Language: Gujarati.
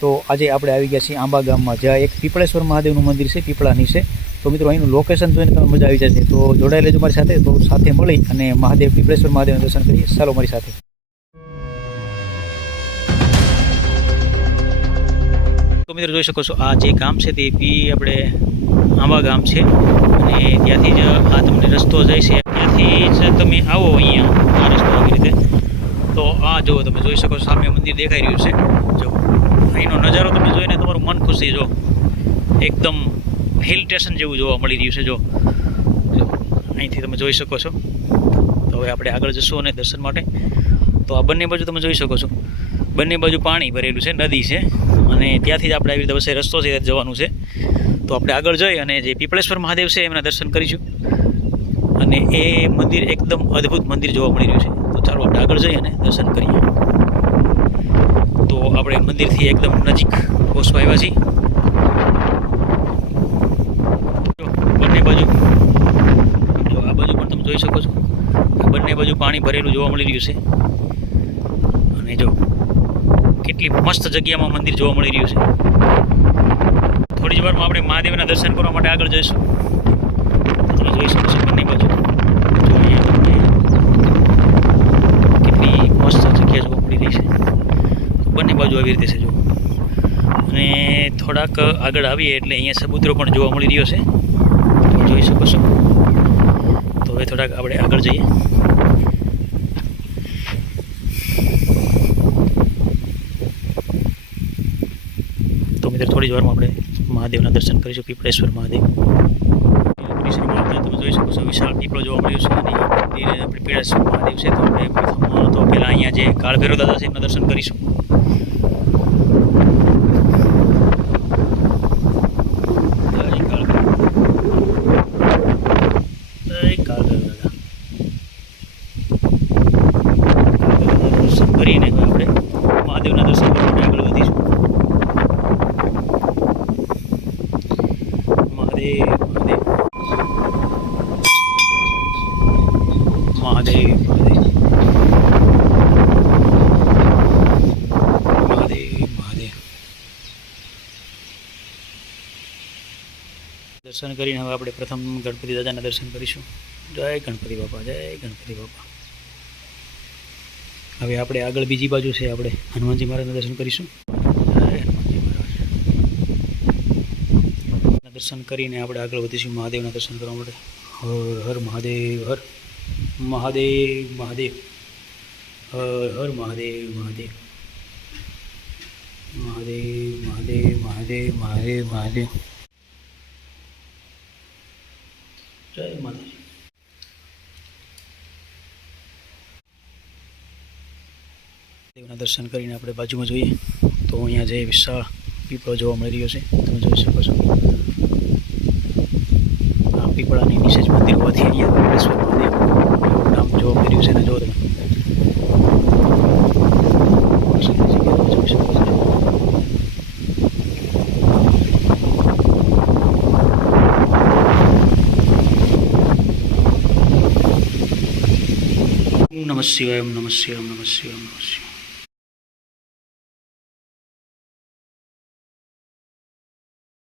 તો આજે આપણે આવી ગયા છીએ આંબા ગામમાં, જ્યાં એક પીપળેશ્વર મહાદેવનું મંદિર છે પીપળા નીચે. તો મિત્રો અહીંનું લોકેશન જોઈને તમને મજા આવી જશે. તો જોડાઈ લેજો મારી સાથે, તો સાથે મળી અને મહાદેવ પીપળેશ્વર મહાદેવના દર્શન કરીએ. ચાલો મારી સાથે. તો મિત્રો જોઈ શકો છો, આ જે ગામ છે તે આપણે આંબા ગામ છે અને ત્યાંથી જ આ તમને રસ્તો જાય છે. ત્યાંથી જ તમે આવો અહીંયા આ રસ્તો આવી રીતે, તો આ જુઓ તમે જોઈ શકો છો, સામે મંદિર દેખાઈ રહ્યું છે. જો અહીંનો નજારો તમે જોઈને તમારું મન ખુશી, જો એકદમ હિલ સ્ટેશન જેવું જોવા મળી રહ્યું છે. જો અહીંથી તમે જોઈ શકો છો. તો હવે આપણે આગળ જશું અને દર્શન માટે. તો આ બંને બાજુ તમે જોઈ શકો છો, બંને બાજુ પાણી ભરેલું છે, નદી છે અને ત્યાંથી જ આપણે આવી રીતે વચ્ચે રસ્તો છે જવાનું છે. તો આપણે આગળ જઈ અને જે પીપળેશ્વર મહાદેવ છે એમના દર્શન કરીશું અને એ મંદિર એકદમ અદ્ભુત મંદિર જોવા મળી રહ્યું છે. તો ચાલો આપણે આગળ જઈએ અને દર્શન કરીએ. તો આપણે મંદિરથી એકદમ નજીક પહોંચવા આવ્યા છીએ. બંને બાજુ જો આ બાજુ પણ તમે જોઈ શકો છો, બંને બાજુ પાણી ભરેલું જોવા મળી રહ્યું છે અને જો કેટલી મસ્ત જગ્યામાં મંદિર જોવા મળી રહ્યું છે. થોડી જ વારમાં આપણે મહાદેવના દર્શન કરવા માટે આગળ જઈશું. તમે જોઈ શકો છો બંને બાજુ કેટલી મસ્ત જગ્યા જોવા મળી રહી છે. બંને બાજુ આવી રીતે છે જો. અને થોડાક આગળ આવીએ એટલે અહીંયા સમુદ્ર પણ જોવા મળી રહ્યો છે, તમે જોઈ શકો છો. તો હવે થોડાક આપણે આગળ જઈએ. તો મિત્રો થોડી જ વારમાં આપણે મહાદેવના દર્શન કરીશું, પીપળેશ્વર મહાદેવ. તમે જોઈ શકો છો, વિશાળ પીપળો જોવા મળ્યો છે અને મંદિર પીપળેશ્વર મહાદેવ છે. તો આપણે પ્રથમ તો પહેલાં અહીંયા જે કાળભૈરવ દાદા છે એમના દર્શન કરીશું. દર્શન કરીને હવે આપણે મહાદેવના દર્શન કરવા માટે આગળ વધીશું. મહાદેવ મહાદેવ મહાદેવ મહાદેવ મહાદેવ. દર્શન કરીને હવે આપણે પ્રથમ ગણપતિ દાદાના દર્શન કરીશું. જય ગણપતિ બાપા, જય ગણપતિ બાપા. હવે આપણે આગળ બીજી બાજુ છે, આપણે હનુમાનજી મહારાજના દર્શન કરીશું. જય હનુમાનજી મહારાજ. દર્શન કરીને આપણે આગળ વધીશું મહાદેવના દર્શન કરવા માટે. હર હર મહાદેવ, હર મહાદેવ મહાદેવ, હર હર મહાદેવ મહાદેવ, મહાદેવ મહાદેવ મહાદેવ મહાદેવ મહાદેવ. જય માતાજી. દેવના દર્શન કરીને આપણે બાજુમાં જોઈએ તો અહીંયા જે વિશાળ પીપળો જોવા મળી રહ્યો છે, તમે જોઈ શકો છો. આ પીપળાની નીચે જ મંદિર હોવાથી અહીંયા પીપળેશ્વર મહાદેવ નામ જોવા મળી રહ્યું છે. અને જો તમે જોઈ શકો છો. નમઃ શિવાય, નમઃ શિવાય, નમઃ શિવાય, નમઃ શિવાય.